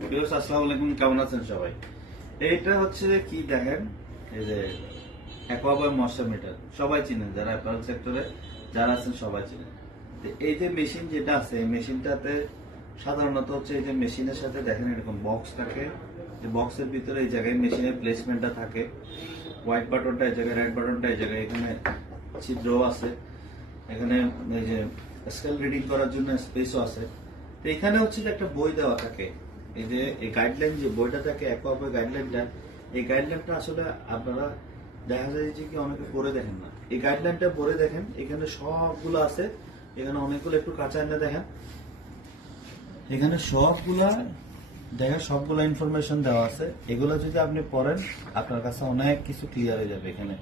Viewers আসসালামু আলাইকুম, কেমন আছেন সবাই? এইটা হচ্ছে কি দেখেন, এই যে অ্যাকোয়াবয় ময়েশ্চার মিটার সবাই চিনেন, যারা অ্যাপারেল সেক্টরে যারা আছেন সবাই চিনেন। তো এই যে মেশিন যেটা আছে, এই মেশিনটাতে সাধারণত হচ্ছে এই যে মেশিনের সাথে দেখেন এরকম বক্স থাকে, যে বক্সের ভিতরে এই জায়গায় মেশিনের প্লেসমেন্টটা থাকে। হোয়াইট বাটনটা এই জায়গায়, রেড বাটনটা এই জায়গায়, এখানে ছিদ্র আছে, এখানে এই যে স্কেল রিডিং করার জন্য স্পেসও আছে। তো এখানে হচ্ছে যে একটা বই দেওয়া থাকে, এই যে এই গাইডলাইন যে বইটা থাকে অ্যাকোয়াবয় গাইডলাইনটা, এই গাইডলাইনটা আসলে আপনারা দেখা যায় যে কি অনেকে পড়ে দেখেন না। এই গাইডলাইনটা পড়ে দেখেন, এখানে সবগুলো আছে, এখানে অনেকগুলো একটু কাঁচা এনে দেখেন, এখানে সবগুলা দেখেন সবগুলা ইনফরমেশন দেওয়া আছে। এগুলো যদি আপনি পড়েন আপনার কাছে অনেক কিছু ক্লিয়ার হয়ে যাবে। এখানে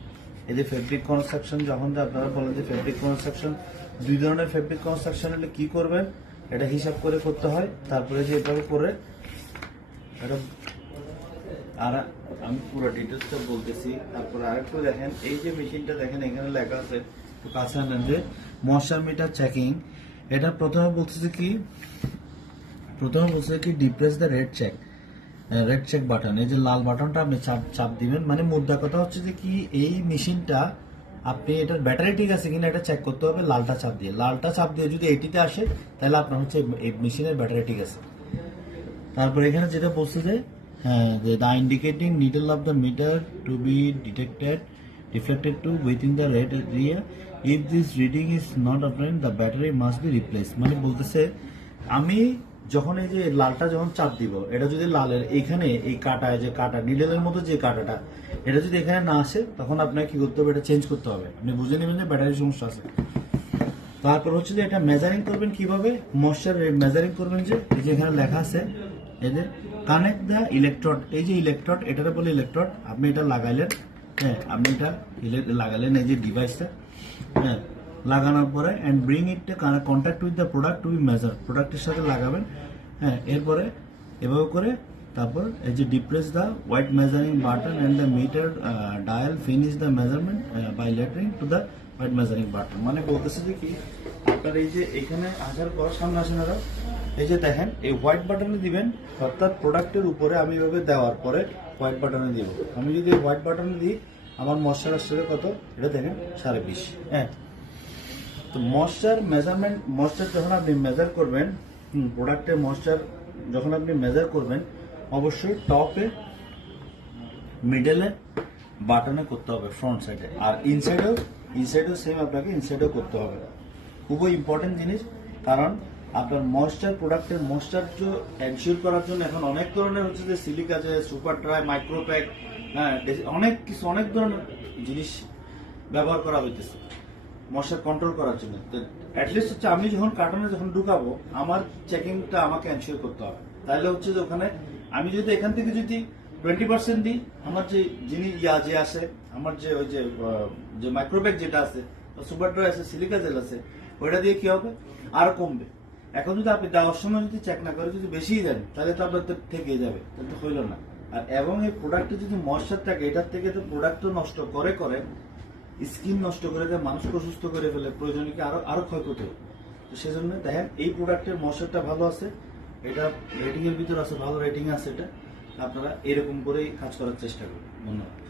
এই যে ফেব্রিক কনস্ট্রাকশন, যখন যে আপনারা বলেন যে ফেব্রিক কনস্ট্রাকশন, দুই ধরনের ফেব্রিক কনস্ট্রাকশন হলে কি করবেন এটা হিসাব করে করতে হয়। তারপরে যে এভাবে করে এটা, আর আমি পুরো ডিটেলসটা বলতেছি। তারপরে আরেকটু দেখেন, এই যে মেশিনটা দেখেন এখানে লেখা আছে, একটু কাছে আনেন, যে ময়েশ্চার মিটার চেকিং। এটা প্রথমে বলতেছে কি depress the red check button, এই যে লাল বাটনটা আপনি চাপ দিবেন। মানে মুদ্রা কথা হচ্ছে যে কি, এই মেশিনটা আপনি এটার ব্যাটারি ঠিক আছে কিনা এটা চেক করতে হবে লালটা চাপ দিয়ে যদি এইটিতে আসে তাহলে আপনার হচ্ছে এই মেশিনের ব্যাটারি ঠিক আছে। তারপর এখানে যেটা বলছে যে হ্যাঁ, যে the indicating needle of the meter to be reflected to within the red area, if this reading is not obtained the battery must be replace. মানে বলতেছে আমি যখন এই যে লালটা যখন চাপ দিব, এটা যদি লালের এখানে এই কাটায় যে কাটা নিডলের মতো যে কাটাটা, এটা যদি এখানে না আসে তখন আপনাকে কি করতে হবে, এটা চেঞ্জ করতে হবে। আপনি বুঝে নেবেন যে ব্যাটারির সমস্যা আছে। তারপর হচ্ছে যে এটা মেজারিং করবেন কিভাবে, ময়েশ্চার মেজারিং করবেন যে এই যে এখানে লেখা আছে, এই যে কানেক্ট দ্য ইলেকট্রড, এই যে ইলেকট্রড, এটারে বলে ইলেকট্রড। আপনি এটা লাগাইলেন, হ্যাঁ আপনি এটা লাগালেন এই যে ডিভাইসটা, হ্যাঁ লাগানোর পরে and bring it contact with the product to be measure, প্রোডাক্টের সাথে লাগাবেন। হ্যাঁ এরপরে এভাবে করে তারপর এই যে depress the white measuring button and the meter dial finish the measurement by lettering to the white measuring button. মানে বলতেছে যে কি, আপনার এই যে এখানে আসার পর সামনে আসেন আরো, এই যে দেখেন এই হোয়াইট বাটনে দিবেন, অর্থাৎ প্রোডাক্টের উপরে আমি এভাবে দেওয়ার পরে হোয়াইট বাটনে দিব। আমি যদি হোয়াইট বাটনে দিই আমার ময়েশ্চার আসলে কত, এটা দেখেন 20.5। হ্যাঁ, তো ময়েশ্চার যখন আপনি মেজার করবেন, প্রোডাক্টের ময়েশ্চার যখন আপনি মেজার করবেন অবশ্যই টপে, মিডলে, বাটনে করতে হবে ফ্রন্ট সাইডে, আর ইনসাইডেও সেম আপনাকে ইনসাইডেও করতে হবে। খুবই ইম্পর্টেন্ট জিনিস, কারণ আপনার প্রোডাক্টের ময়েশ্চার্য এনশিওর করার জন্য এখন অনেক ধরনের হচ্ছে যে সিলিক আছে, সুপার ড্রাই, মাইক্রোপ্যাক, হ্যাঁ অনেক ধরনের জিনিস ব্যবহার করা হইতেছে মশার কন্ট্রোল করার জন্য। তো অ্যাটলিস্ট হচ্ছে আমি যখন কার্টনে যখন ঢুকাবো আমার চেকিংটা আমাকে এনশিওর করতে হবে। তাহলে হচ্ছে যে ওখানে আমি যদি এখান থেকে যদি 20% দিই, আমার যে জিনিস যে আছে, আমার যে ওই যে মাইক্রোব্যাগ যেটা আছে, সুপার ড্রাই আছে, সিলিকা জেল আছে, ওইটা দিয়ে কি হবে আরো কমবে। এখন যদি আপনি দেওয়ার সময় যদি চেক না করে যদি বেশিই দেন তাহলে তো আপনার তো থেকে যাবে, তাহলে তো হইল না। আর এবং এই প্রোডাক্টে যদি ময়েশ্চার থাকে, এটার থেকে তো প্রোডাক্ট নষ্ট করে স্কিন নষ্ট করে দেয়, মানুষকে অসুস্থ করে ফেলে, প্রয়োজনে কি আরো ক্ষয়ক্ষতি হয়। তো সেজন্য দেখেন এই প্রোডাক্টের ময়েশ্চারটা ভালো আছে, এটা রেটিং এর ভিতর আছে, ভালো রেটিং আছে, এটা আপনারা এরকম করেই কাজ করার চেষ্টা করবেন। ধন্যবাদ।